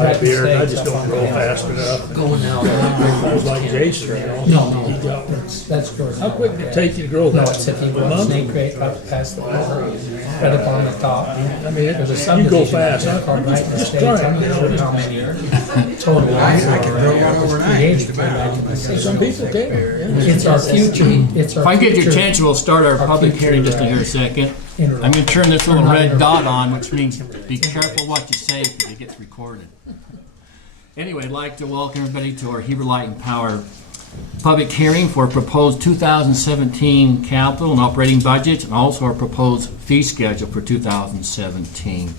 dry beer, and I just don't grow fast enough. Going out. I was like Jason, you know. No, He got one. that's correct. How quick did it take you to grow No, that? it's if you A go month? snake rate up past the river, right up on the top. I mean, There's a you go subdivision fast. out there called right in the Just States. try I'm it. not sure how many total. I could grow one overnight. Created back in the Some 60s. people can, yeah. It's our future, it's our If I get your future attention, we'll start our public future, hearing just in here a second. interrupt. I'm going to turn this little red dot on, which means be careful what you say because it gets recorded. Anyway, I'd like to welcome everybody to our Heber Light and Power public hearing for proposed 2017 capital and operating budgets, and also our proposed fee schedule for 2017.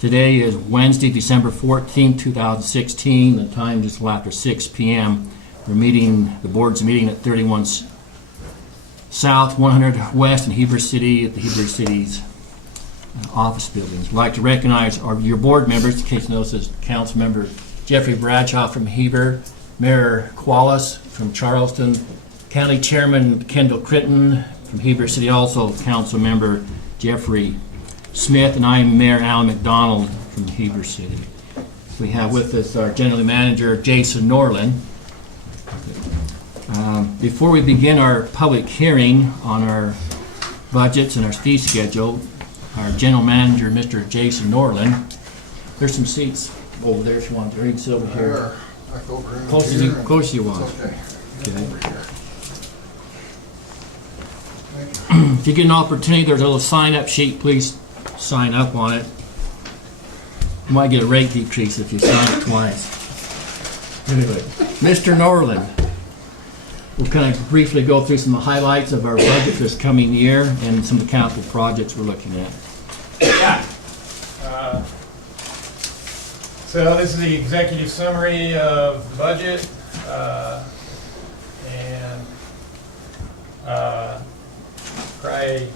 Today is Wednesday, December 14, 2016. The time is after 6 p.m. We're meeting, the board's meeting at 31 South, 100 West in Heber City at the Heber City's office buildings. We'd like to recognize your board members, in case you notice, is Council Member Jeffrey Bradshaw from Heber, Mayor Qualis from Charleston, County Chairman Kendall Critton from Heber City, also Council Member Jeffrey Smith, and I'm Mayor Alan McDonald from Heber City. We have with us our General Manager Jason Norland. Before we begin our public hearing on our budgets and our fee schedule, our General Manager, Mr. Jason Norland, there's some seats over there if you want to. You can sit over here. Close as you want. Okay. Okay. If you get an opportunity, there's a little sign-up sheet. Please sign up on it. You might get a rate decrease if you sign it twice. Anyway, Mr. Norland, we'll kind of briefly go through some of the highlights of our budget for this coming year and some of the capital projects we're looking at. Yeah. So this is the executive summary of the budget, and probably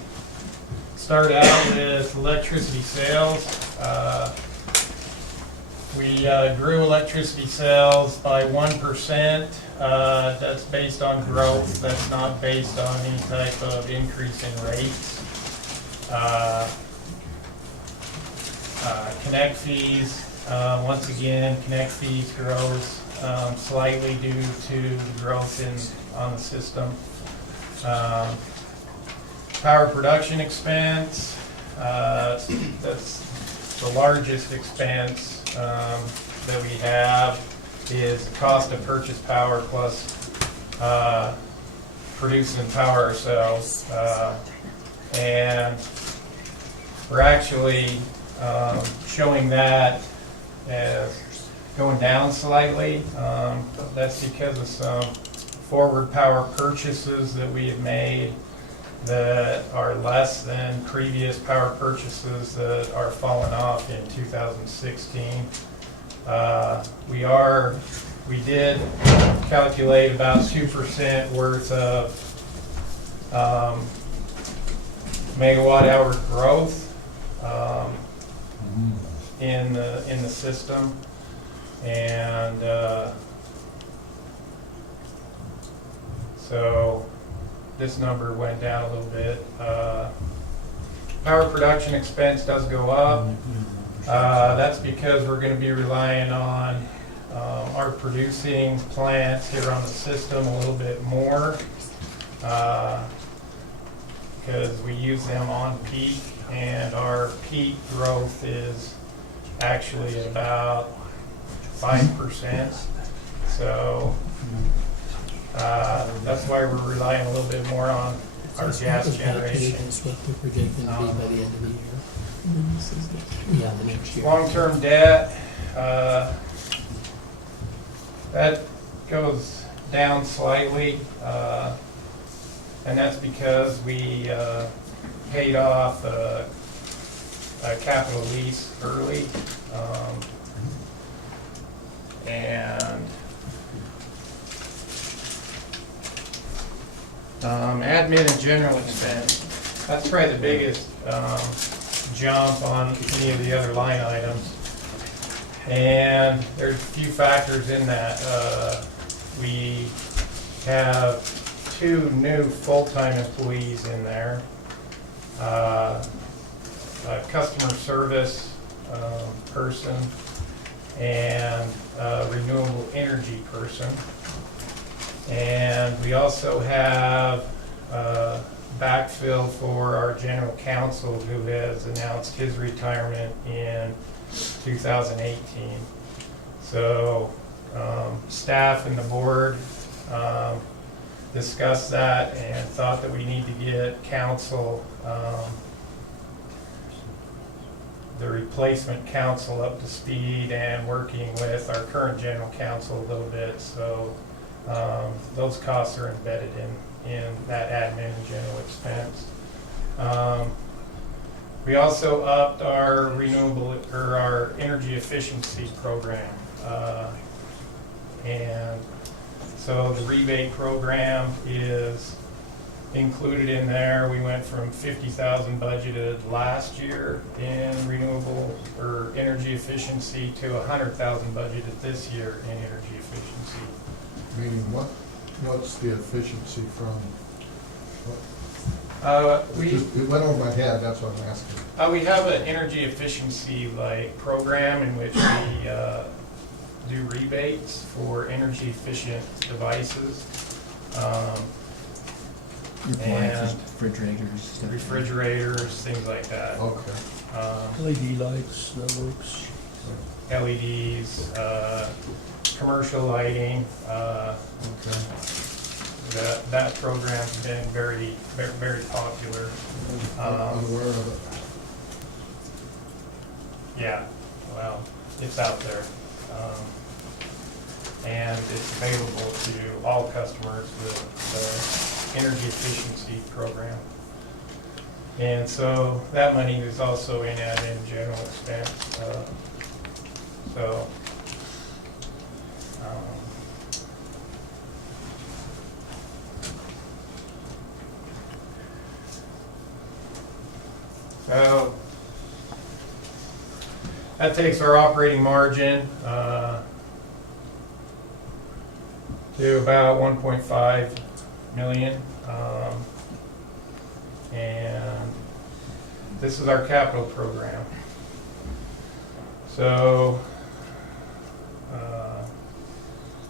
start out with electricity sales. We grew electricity sales by 1%. That's based on growth. That's not based on any type of increase in rates. Connect fees, once again, connect fees grows slightly due to the growth on the system. Power production expense, that's the largest expense that we have, is the cost of purchase power plus producing power ourselves. And we're actually showing that as going down slightly. That's because of some forward power purchases that we have made that are less than previous power purchases that are falling off in 2016. We did calculate about 2% worth of megawatt hour growth in the system, and so this number went down a little bit. Power production expense does go up. That's because we're going to be relying on our producing plants here on the system a little bit more, because we use them on peak, and our peak growth is actually about 5%. So that's why we're relying a little bit more on our gas generation. That's what they're predicting to be by the end of the year. Yeah, the next year. Long-term debt, that goes down slightly, and that's because we paid off a capital lease early, and admin and general expense, that's probably the biggest jump on any of the other line items. And there's a few factors in that. We have 2 new full-time employees in there. A customer service person, and a renewable energy person. And we also have backfill for our general counsel, who has announced his retirement in 2018. So staff and the board discussed that and thought that we need to get counsel, the replacement counsel, up to speed and working with our current general counsel a little bit. So those costs are embedded in that admin and general expense. We also upped our our energy efficiency program. And so the rebate program is included in there. We went from 50,000 budgeted last year in renewable or energy efficiency to 100,000 budgeted this year in energy efficiency. Meaning what's the efficiency from? It went over my head, that's what I'm asking. We have an energy efficiency program in which we do rebates for energy efficient devices. Appliances, And refrigerators, things like that. Okay. LED lights, that works. LEDs, commercial lighting. Okay. That program's been very, very, very popular. I'm aware of it. Yeah, well, it's out there. And it's available to all customers with the energy efficiency program. And so that money is also in admin general expense. So that takes our operating margin to about 1.5 million. And this is our capital program. So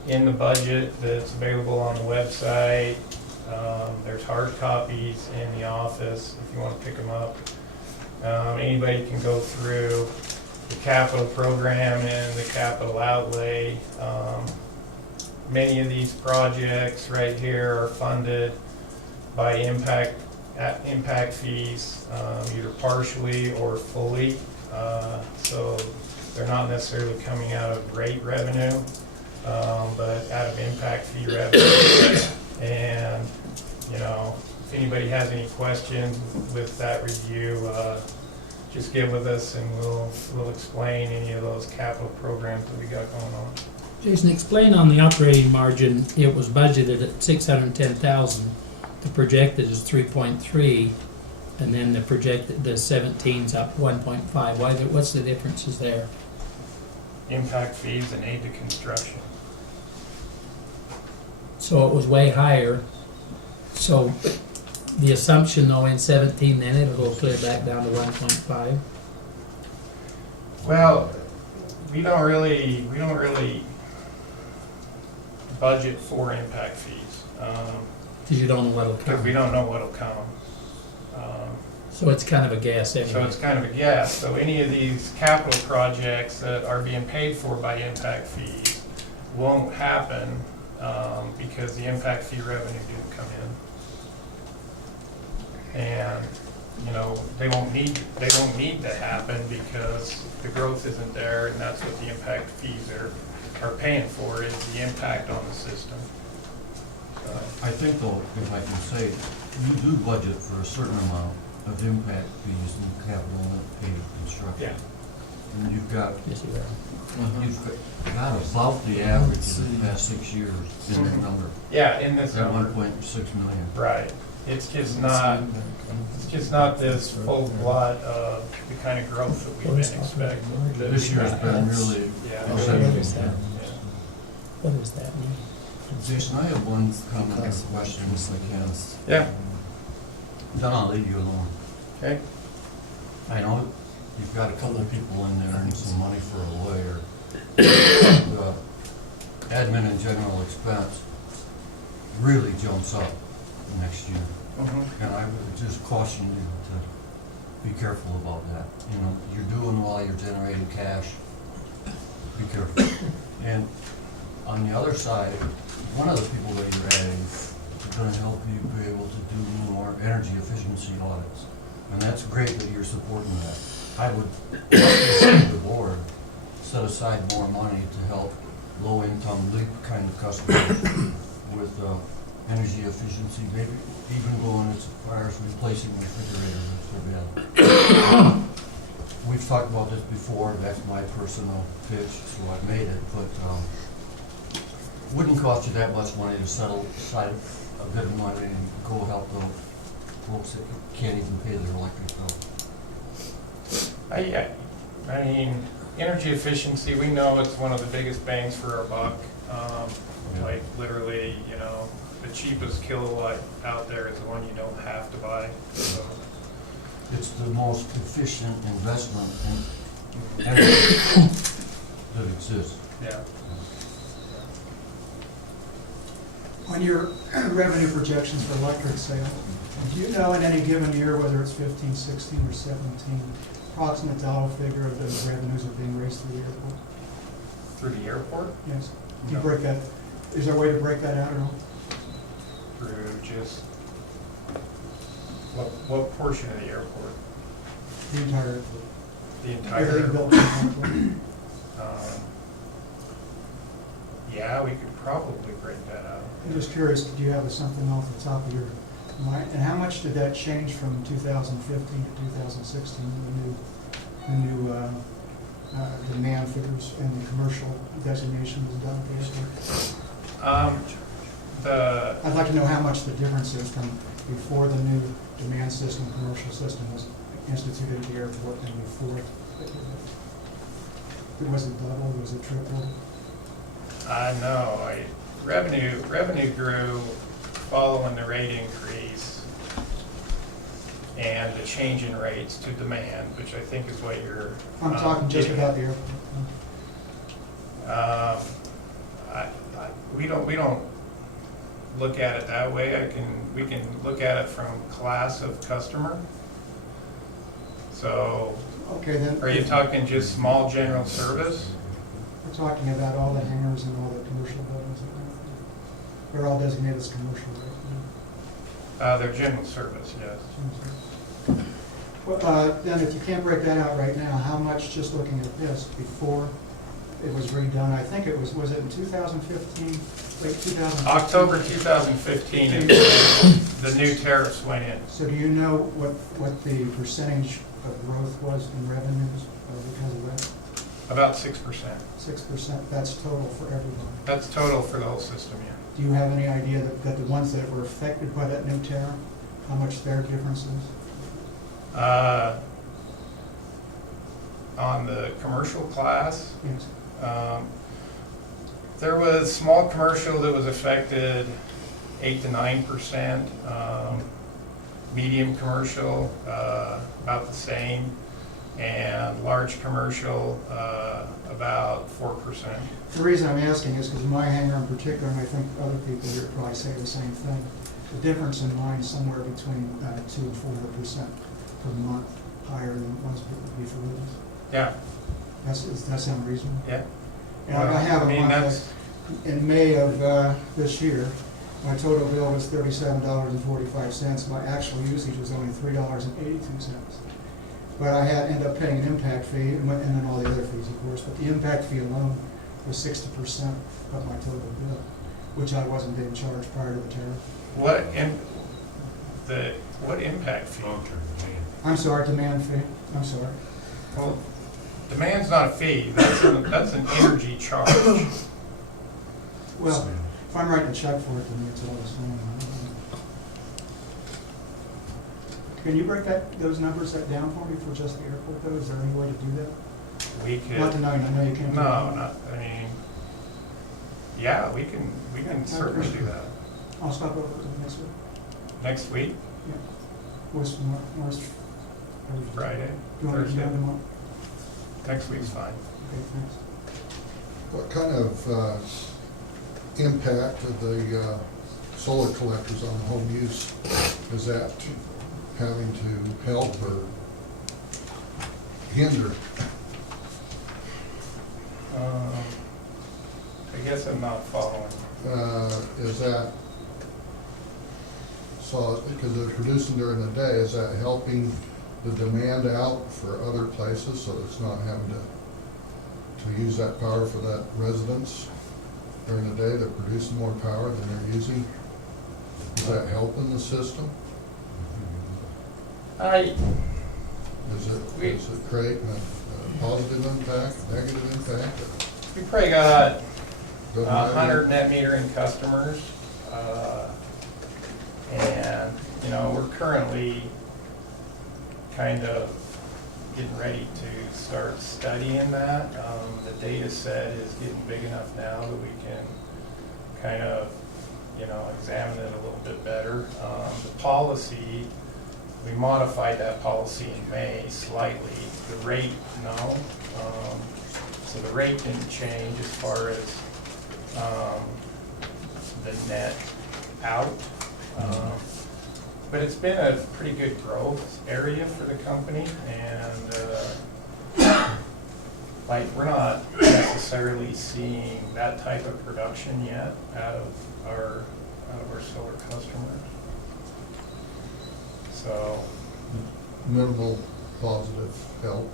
in the budget that's available on the website, there's hard copies in the office if you want to pick them up. Anybody can go through the capital program and the capital outlay. Many of these projects right here are funded by impact fees, either partially or fully. So they're not necessarily coming out of rate revenue, but out of impact fee revenue. And, you know, if anybody has any questions with that review, just get with us and we'll explain any of those capital programs that we got going on. Jason, explain on the operating margin, it was budgeted at 610,000. The projected is 3.3, and then the 17's up 1.5. What's the differences there? Impact fees and aid to construction. So it was way higher. So the assumption though in 17, then it'll go clear back down to 1.5. Well, we don't really budget for impact fees. Because you don't know what'll Because come. we don't know what'll come. So it's kind of a guess anyway. So it's kind of a guess. So any of these capital projects that are being paid for by impact fees won't happen because the impact fee revenue didn't come in. And, you know, they don't need to happen because the growth isn't there, and that's what the impact fees are paying for, is the impact on the system. I think though, if I can say, you do budget for a certain amount of impact fees and capital and paid construction. Yeah. And you've got Yes, you are. about the average of the past 6 years in that number, Yeah, in this at number. 1.6 million. Right. It's just not this full blood of the kind of growth that we've been expecting. This year's been really Yeah. exceptional. What does that mean? Jason, I have one comment or question, if I can. Yeah. Then I'll leave you alone. Okay. I know you've got a couple of people in there and some money for a lawyer. the admin and general expense really jumps up next year. And I would just caution you to be careful about that. You know, you're doing while you're generating cash. Be careful. And on the other side, one of the people that you're adding is gonna help you be able to do more energy efficiency audits. And that's great that you're supporting that. I would like to see the board set aside more money to help low-income LEAP kind of customers with energy efficiency, maybe even going as far as replacing refrigerators if they're bad. We've talked about this before, that's my personal pitch, so I made it, but wouldn't cost you that much money to set aside a bit of money and go help the folks that can't even pay their electric bill. I mean, energy efficiency, we know it's one of the biggest bangs for our buck. Like literally, you know, the cheapest kilowatt out there is the one you don't have to buy, so. It's the most efficient investment in energy that exists. Yeah. On your revenue projections for electric sales, do you know in any given year, whether it's 15, 16, or 17, approximate dollar figure of those revenues are being raised through the airport? Through the airport? Yes. Do you No. break that, is there a way to break that out at all? Through just, what portion of the airport? The entire airport? The entire Everything airport? built in the airport? Yeah, we could probably break that out. I'm just curious, do you have something off the top of your mind? And how much did that change from 2015 to 2016, the new demand figures and the commercial designation was done for the airport? I'd like to know how much the difference is from before the new demand system, commercial system was instituted at the airport and before. Was it double, was it triple? No, revenue grew following the rate increase and the change in rates to demand, which I think is what you're. I'm talking just getting about at. the airport. We don't look at it that way. We can look at it from class of customer. So, Okay, then. are you talking just small general service? We're talking about all the hangars and all the commercial buildings. They're all designated as commercial, right? They're general service, yes. Well, then if you can't break that out right now, how much, just looking at this, before it was redone, I think it was it in 2015, late 2015? October 2015 is when the new tariffs went in. So do you know what the percentage of growth was in revenues because of that? About 6%. 6%, that's total for everybody. That's total for the whole system, yeah. Do you have any idea that the ones that were affected by that new tariff, how much their difference is? On the commercial class, Yes. there was small commercial that was affected 8 to 9%. Medium commercial, about the same. And large commercial, about 4%. The reason I'm asking is because my hangar in particular, and I think other people here probably say the same thing, the difference in mine is somewhere between 2 and 4% per month higher than it was before this. Yeah, Does that sound reasonable? yeah. And I have a month, that's, in May of this year, my total bill was $37.45. My actual usage was only $3.82. But I ended up paying an impact fee, and then all the other fees, of course, but the impact fee alone was 60% of my total bill, which I wasn't being charged prior to the tariff. what impact fee? I'm sorry, demand fee, I'm sorry. Well, demand's not a fee, that's an energy charge. Well, if I'm writing a check for it, then it's all the same. Can you break those numbers down for me for just the airport though? Is there any way to do that? We could. Not tonight, I know you can't. do No, that. not, I mean, yeah, we can certainly do that. I'll stop over next week. Next week, What's Friday, You want to do Thursday. that tomorrow? Next week's fine. Okay, thanks. What kind of impact of the solar collectors on home use is that having to help or hinder? I guess I'm not following. Is that, so, because they're producing during the day, is that helping the demand out for other places, so it's not having to use that power for that residence during the day? They're producing more power than they're using. Is that helping the system? Is it creating a positive impact, negative impact? We probably got Doesn't matter? 100 net metering customers. And, we're currently kind of getting ready to start studying that. The data set is getting big enough now that we can kind of, examine it a little bit better. The policy, we modified that policy in May slightly. The rate, no. So the rate didn't change as far as the net out. But it's been a pretty good growth area for the company, and we're not necessarily seeing that type of production yet out of our solar customers. So Minimal positive help.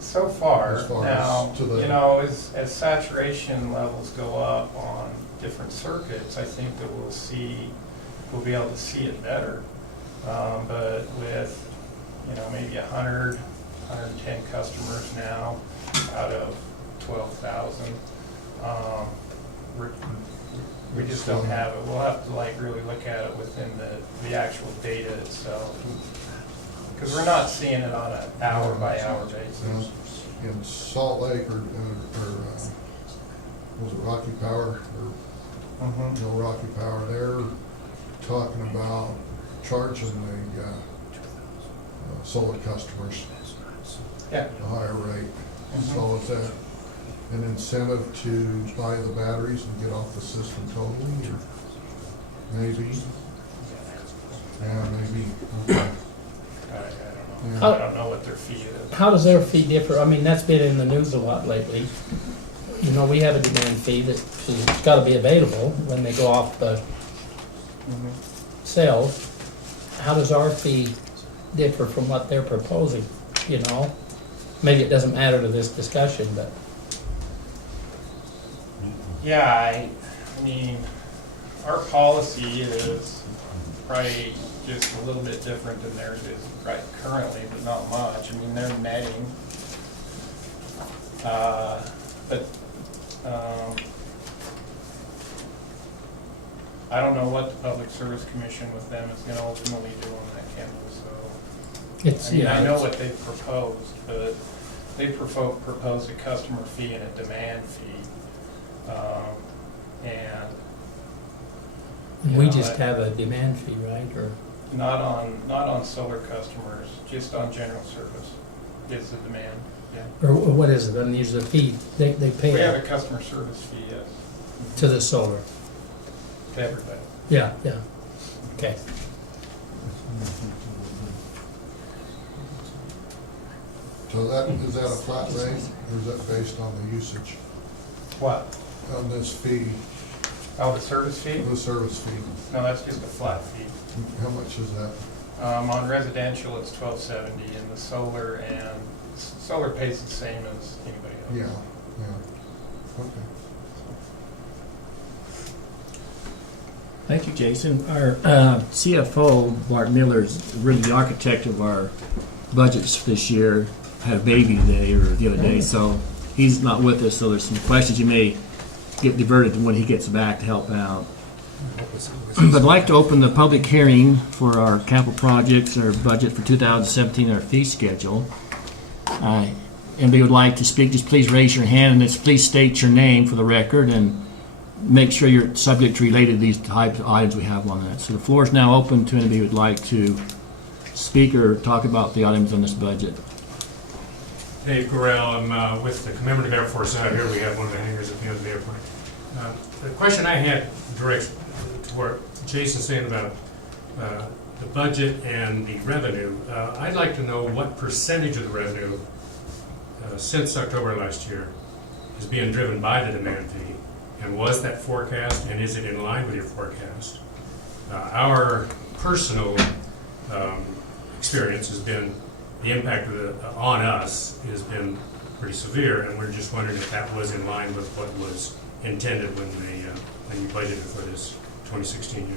so far, As far now, as to the- as saturation levels go up on different circuits, I think that we'll be able to see it better. But with, maybe 100, 110 customers now out of 12,000, we just don't have it. We'll have to really look at it within the actual data itself. Because we're not seeing it on an hour by hour basis. In Salt Lake or was it Rocky Power or Rocky Power, they're talking about charging the solar customers Yeah. a higher rate. So is that an incentive to buy the batteries and get off the system totally, or maybe? Yeah, maybe. Okay. I don't know. Yeah. I don't know what their fee is. How does their fee differ? I mean, that's been in the news a lot lately. We have a demand fee that's got to be available when they go off the sales. How does our fee differ from what they're proposing, Maybe it doesn't matter to this discussion, but Yeah, I mean, our policy is probably just a little bit different than theirs is right currently, but not much. I mean, they're netting. But I don't know what the Public Service Commission with them is going to ultimately do on that campus. So, it's, I know what they've proposed, but they proposed a customer fee and a demand fee. And we just have a demand fee, right? Or not on solar customers, just on general service is the demand. Yeah. or what is it? I mean, there's a fee they pay We have a customer service fee, yes, to the solar. to everybody. Yeah. Okay. So is that a flat rate, or is that based on the usage What? on this fee, Oh, the service fee? the service fee? No, that's just a flat fee. How much is that? On residential, it's $12.70, and the solar pays the same as anybody else. Yeah. Okay. Thank you, Jason. Our CFO, Bart Miller, is really the architect of our budgets this year. Had a baby today or the other day, so he's not with us. So there's some questions you may get diverted to when he gets back to help out. But I'd like to open the public hearing for our capital projects, our budget for 2017, our fee schedule. Anybody would like to speak, just please raise your hand, and please state your name for the record, and make sure you're subject to related to these types of items we have on that. So the floor is now open to anybody who would like to speak or talk about the items on this budget. Dave Gorell. I'm with the Commemorative Air Force out here. We have one of the hangars at the end of the airplane. The question I had directs to what Jason's saying about the budget and the revenue. I'd like to know what percentage of the revenue since October last year is being driven by the demand fee, and was that forecast, and is it in line with your forecast? Our personal experience has been the impact of on us has been pretty severe, and we're just wondering if that was in line with what was intended when you budgeted for this 2016 year.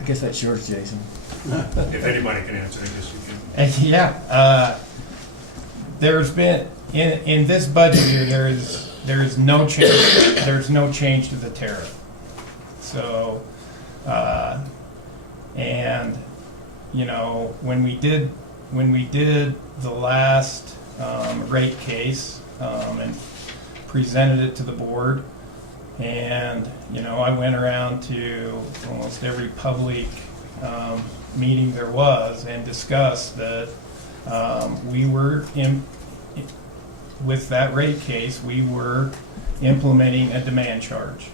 I guess that's yours, Jason. If anybody can answer, I guess you can. Yeah, there's been, in this budget year, there is no change, there's no change to the tariff. So, and, you know, when we did the last rate case and presented it to the board, and, you know, I went around to almost every public meeting there was and discussed that we were with that rate case, we were implementing a demand charge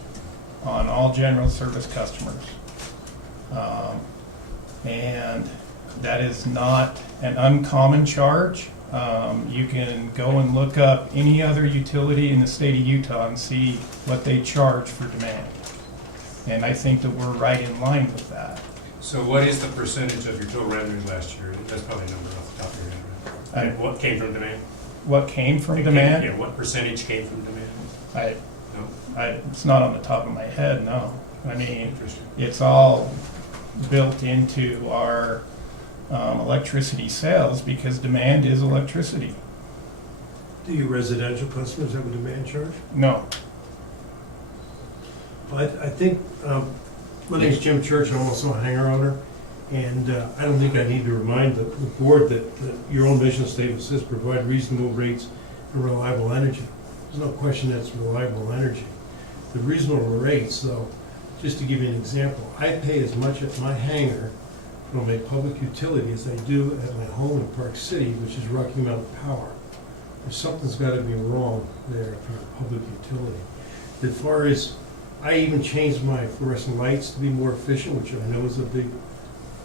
on all general service customers. And that is not an uncommon charge. You can go and look up any other utility in the state of Utah and see what they charge for demand. And I think that we're right in line with that. So what is the percentage of your total revenues last year? That's probably a number off the top of your head, right? And what came from demand? What came from demand? Yeah, what percentage came from demand? It's not on the top of my head, no. I mean, Interesting. it's all built into our electricity sales because demand is electricity. Do your residential customers have a demand charge? No. I think, my name's Jim Church, I'm also a hangar owner, and I don't think I need to remind the board that your own mission statement says provide reasonable rates and reliable energy. There's no question that's reliable energy. The reasonable rates, though, just to give you an example, I pay as much at my hangar from a public utility as I do at my home in Park City, which is Rocky Mountain Power. Something's got to be wrong there for a public utility. As far as, I even changed my fluorescent lights to be more efficient, which I know is a big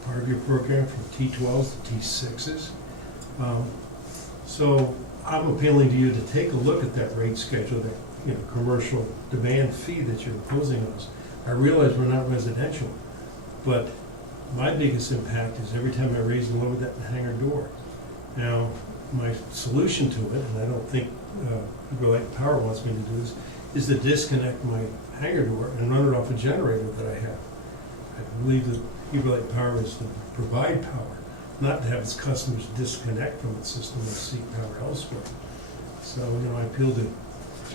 part of your program, from T12s to T6s. So I'm appealing to you to take a look at that rate schedule, that commercial demand fee that you're imposing on us. I realize we're not residential, but my biggest impact is every time I raise and lower that hangar door. Now, my solution to it, and I don't think Heber Light Power wants me to do this, is to disconnect my hangar door and run it off a generator that I have. I believe that Heber Light Power is to provide power, not to have its customers disconnect from its system and seek power elsewhere. So, I appeal to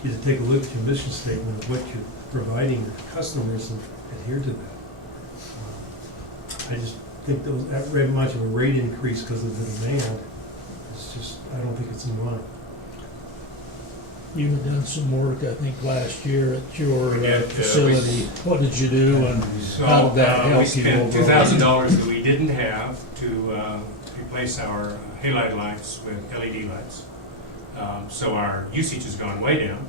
you to take a look at your mission statement of what you're providing your customers and adhere to that. I just think that very much of a rate increase because of the demand. It's just, I don't think it's in line. You had done some work, I think, last year at your Yeah, facility. What did you do, and So how did that we help you spent overall? $2,000 that we didn't have to replace our halide lights with LED lights. So our usage has gone way down.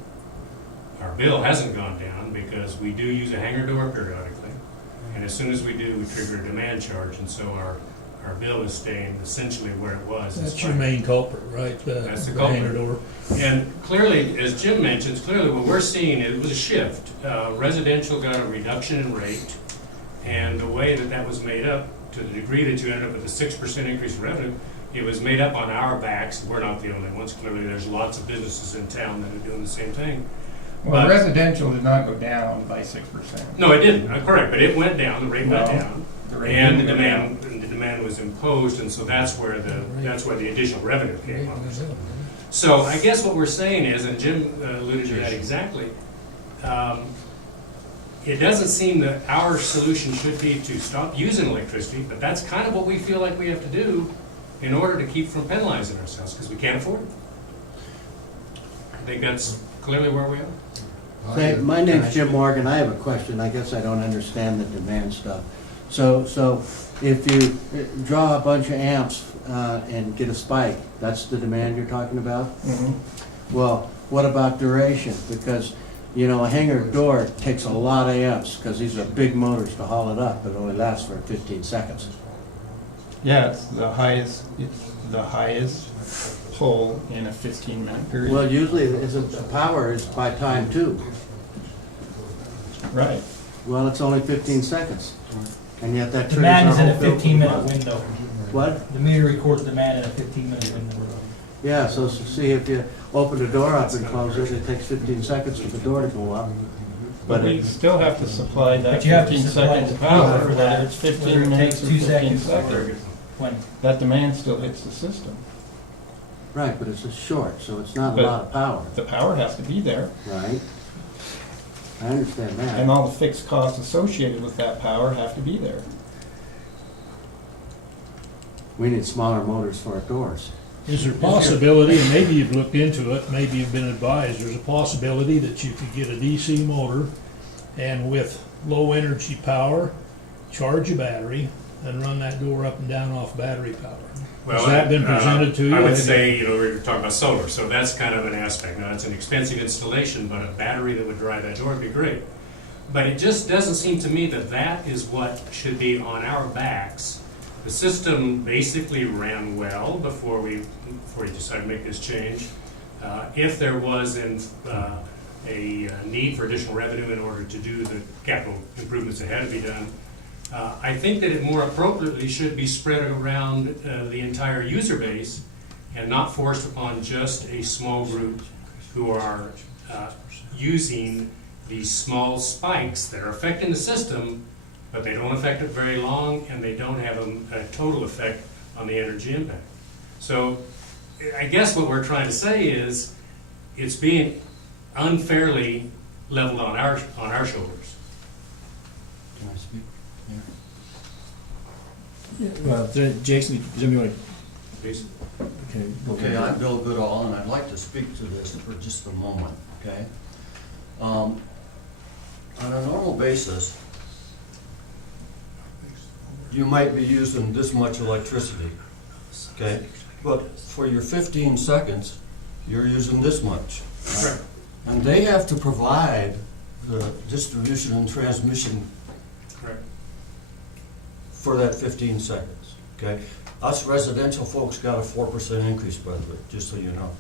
Our bill hasn't gone down because we do use a hangar door periodically. And as soon as we do, we trigger a demand charge, and so our bill is staying essentially where it was. That's your main culprit, right? That's the hangar culprit. door. And clearly, as Jim mentions, clearly what we're seeing, it was a shift. Residential got a reduction in rate, and the way that was made up, to the degree that you ended up with a 6% increase in revenue, it was made up on our backs. We're not the only ones. Clearly, there's lots of businesses in town that are doing the same thing. Well, But- residential did not go down by 6%. No, it didn't. Correct, but it went down. The rate went No, down, the rate and the didn't go down. demand was imposed, and so that's where the additional revenue came from. So I guess what we're saying is, and Jim alluded to that exactly, it doesn't seem that our solution should be to stop using electricity, but that's kind of what we feel like we have to do in order to keep from penalizing ourselves, because we can't afford it. I think that's clearly where we are. I- My name's Jim Morgan. I have a question. I guess I don't understand the demand stuff. So if you draw a bunch of amps and get a spike, that's the demand you're talking about? Well, what about duration? Because, you know, a hangar door takes a lot of amps, because these are big motors to haul it up, but it only lasts for 15 seconds. Yeah, it's the highest pull in a 15-minute period. Well, usually the power is by time too. Right. Well, it's only 15 seconds, and yet that triggers Demand our is in a whole filter 15-minute month. window. What? The meter records demand in a 15-minute window. Yeah, so see, if you open the door up and close it, it takes 15 seconds for the door to go up. But we still have to supply that But you have to 15 supply seconds the of power, power for that, whether it's 15 whether it minutes takes or 2 15 seconds seconds. When? That demand still hits the system. Right, but it's a short, so it's not a But- lot of power, The power has to be there, right? I understand that. and all the fixed costs associated with that power have to be there. We need smaller motors for our doors. Is there a possibility, and maybe you've looked into it, maybe you've been advised, there's a possibility that you could get a DC motor and with low energy power, charge a battery and run that door up and down off battery power? Has that been presented to you? I would say, you know, we were talking about solar, so that's kind of an aspect. Now, it's an expensive installation, but a battery that would drive that door would be great. But it just doesn't seem to me that that is what should be on our backs. The system basically ran well before you decided to make this change. If there was a need for additional revenue in order to do the capital improvements that had to be done, I think that it more appropriately should be spread around the entire user base and not forced upon just a small group who are using these small spikes that are affecting the system, but they don't affect it very long, and they don't have a total effect on the energy impact. So I guess what we're trying to say is it's being unfairly leveled on our shoulders. Can I speak? Well, Jason, does anybody? Please. Okay, I'm Bill Goodall, and I'd like to speak to this for just a moment, okay? On a normal basis, you might be using this much electricity, okay? But for your 15 seconds, you're using this much. Correct. And they have to provide the distribution and transmission Correct. for that 15 seconds, okay? Us residential folks got a 4% increase, by the way, just so you know.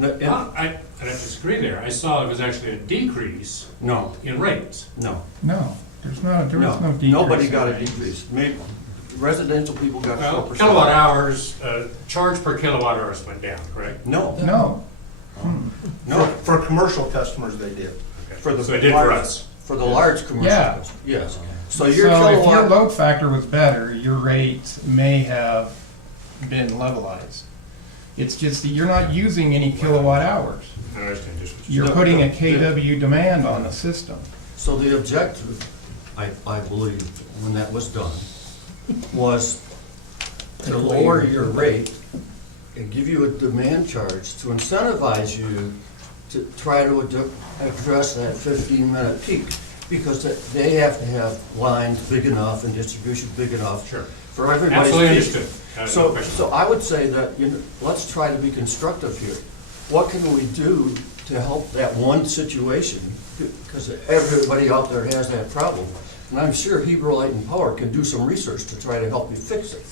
I'd have to disagree there. I saw it was actually a decrease No, in rates. no, No, there was no decrease. nobody in got a rates. decrease. Maybe residential people got Well, 4%. kilowatt hours, charge per kilowatt hours went down, correct? No, No. no, For commercial customers, they did. Okay. For the So it did for large- us. for the large commercial, Yeah. customers, yes. So So your if your kilowatt, load factor was better, your rate may have been levelized. It's just that you're not using any kilowatt hours. I understand just what You're The- putting a the- KW demand on the system. so the objective, I believe, when that was done, was to lower your rate and give you a demand charge to incentivize you to try to address that 15-minute peak, because they have to have lines big enough and distribution big enough Sure. for everybody's Absolutely peak. understood. No So, question. so I would say that, let's try to be constructive here. What can we do to help that one situation? Because everybody out there has that problem. And I'm sure Heber Light and Power can do some research to try to help you fix it.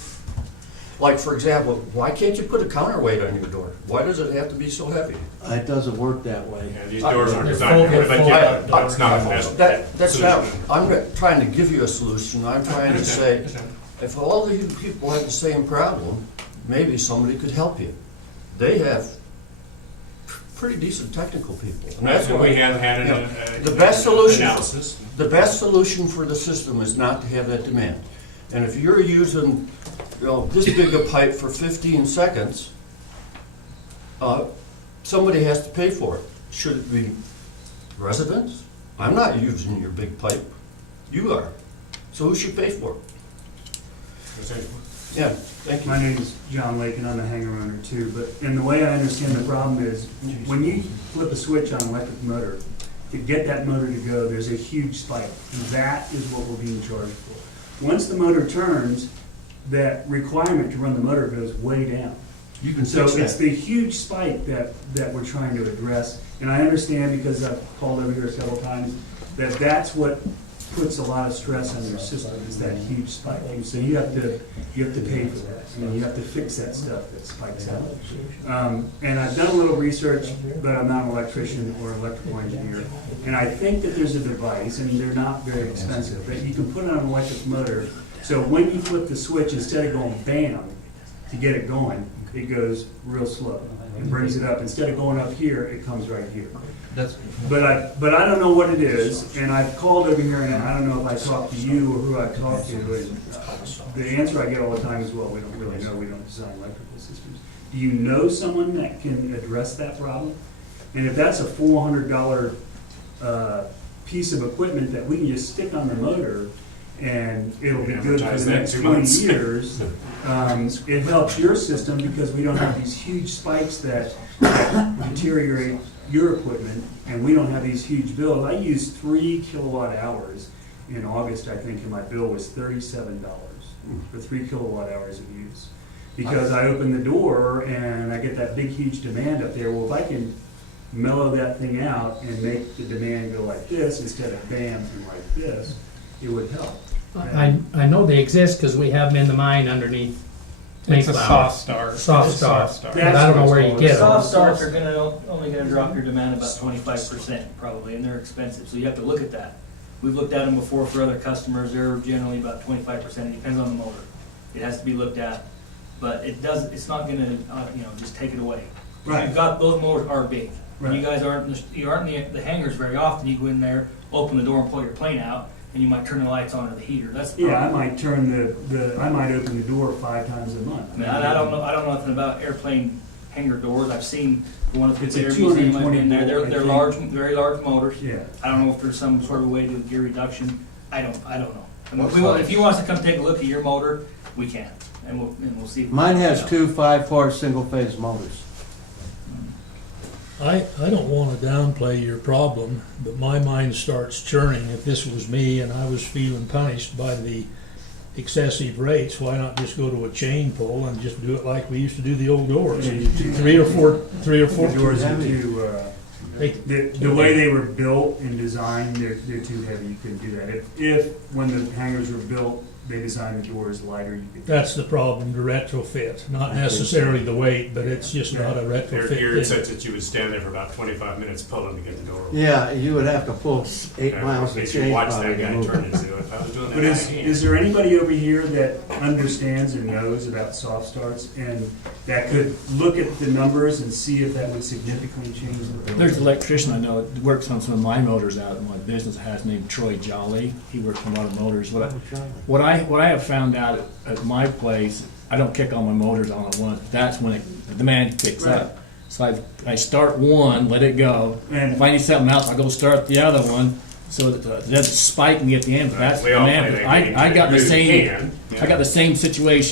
Like, for example, why can't you put a counterweight on your door? Why does it have to be so heavy? It doesn't work that way. Yeah, these doors aren't They're designed, full- but full- yeah, that's not the best That's not, solution. I'm not trying to give you a solution. I'm trying to say, if all of you people had the same problem, maybe somebody could help you. They have pretty decent technical people. And That's what we why- have had Yeah. an The best solution- analysis. The best solution for the system is not to have that demand. And if you're using, this big a pipe for 15 seconds, somebody has to pay for it. Should it be residents? I'm not using your big pipe. You are. So who should pay for it? Yeah, thank you. My name is John Lake, and I'm a hangar owner too, and the way I understand the problem is, when you flip a switch on an electric motor, to get that motor to go, there's a huge spike, and that is what we're being charged for. once the motor turns, that requirement to run the motor goes way down. You can So fix it's that. the huge spike that we're trying to address. And I understand, because I've called over here several times, that that's what puts a lot of stress on your system, is that huge spike. And so you have to pay for that. I mean, you have to fix that stuff that spikes out. And I've done a little research, but I'm not an electrician or electrical engineer. And I think that there's a device, and they're not very expensive, but you can put it on an electric motor. So when you flip the switch, instead of going bam to get it going, it goes real slow. It brings it up. Instead of going up here, it comes right here. That's, But I don't know what it is, and I've called over here, and I don't know if I talked to you or who I talked to, and the answer I get all the time is, well, we don't really know, we don't design electrical systems. Do you know someone that can address that problem? And if that's a $400 piece of equipment that we can just stick on the motor, and it'll be good for Advertise the that next 2 20 months. years, it helps your system because we don't have these huge spikes that deteriorate your equipment, and we don't have these huge bills. I used 3 kilowatt hours in August, I think, and my bill was $37 for 3 kilowatt hours of use. Because I open the door and I get that big, huge demand up there. Well, if I can mellow that thing out and make the demand go like this instead of bam and like this, it would help. I know they exist because we have them in the mine underneath It's a Mayflower. soft start. Soft It's a start. soft start. But I don't know where you get them. Soft starts are only gonna drop your demand about 25% probably, and they're expensive, so you have to look at that. We've looked at them before for other customers, they're generally about 25%, it depends on the motor. It has to be looked at, but it's not gonna, just take it away. Right. You've got, those motors are big. And you Right. guys you aren't in the hangars very often, you go in there, open the door and pull your plane out, and you might turn the lights on or the heater, that's the Yeah, I problem. might turn I might open the door 5 times a month. I mean, I don't know nothing about airplane hangar doors. I've seen the one at the It's a Air Museum. I've 220 been there. They're volt, I large, think. very large motors. Yeah. I don't know if there's some sort of way to gear reduction. I don't know. I mean, What if you want us to come take a look at your motor, we can, and we'll see. if we Mine can has help. 2 5-port single-phase motors. I don't want to downplay your problem, but my mind starts churning. If this was me and I was feeling punished by the excessive rates, why not just go to a chain pull and just do it like we used to do the old doors? Three or four. The doors are heavy. too, They- the way they were built and designed, they're too heavy. You couldn't do that. If when the hangars were built, they designed the doors lighter, you could. That's the problem, the retrofit, not necessarily the weight, but it's just not a They're retrofit geared thing. such that you would stand there for about 25 minutes pulling to get the door open. Yeah, you would have to pull 8 Yeah, miles of makes you chain watch probably that to guy move turn it. into it. If I was doing that But by is hand. there anybody over here that understands and knows about soft starts and that could look at the numbers and see if that would significantly change the bill? There's an electrician I know that works on some of my motors out in my business, has named Troy Jolly. He works on a lot of motors. What I have found out at my place, I don't kick all my motors on at once. That's when the demand kicks up. So I start one, let it go. And If I need something else, I go start the other one, so that it doesn't spike me at the end. But that's We all play demand. that game I got the too. same. Can. I got the same situation.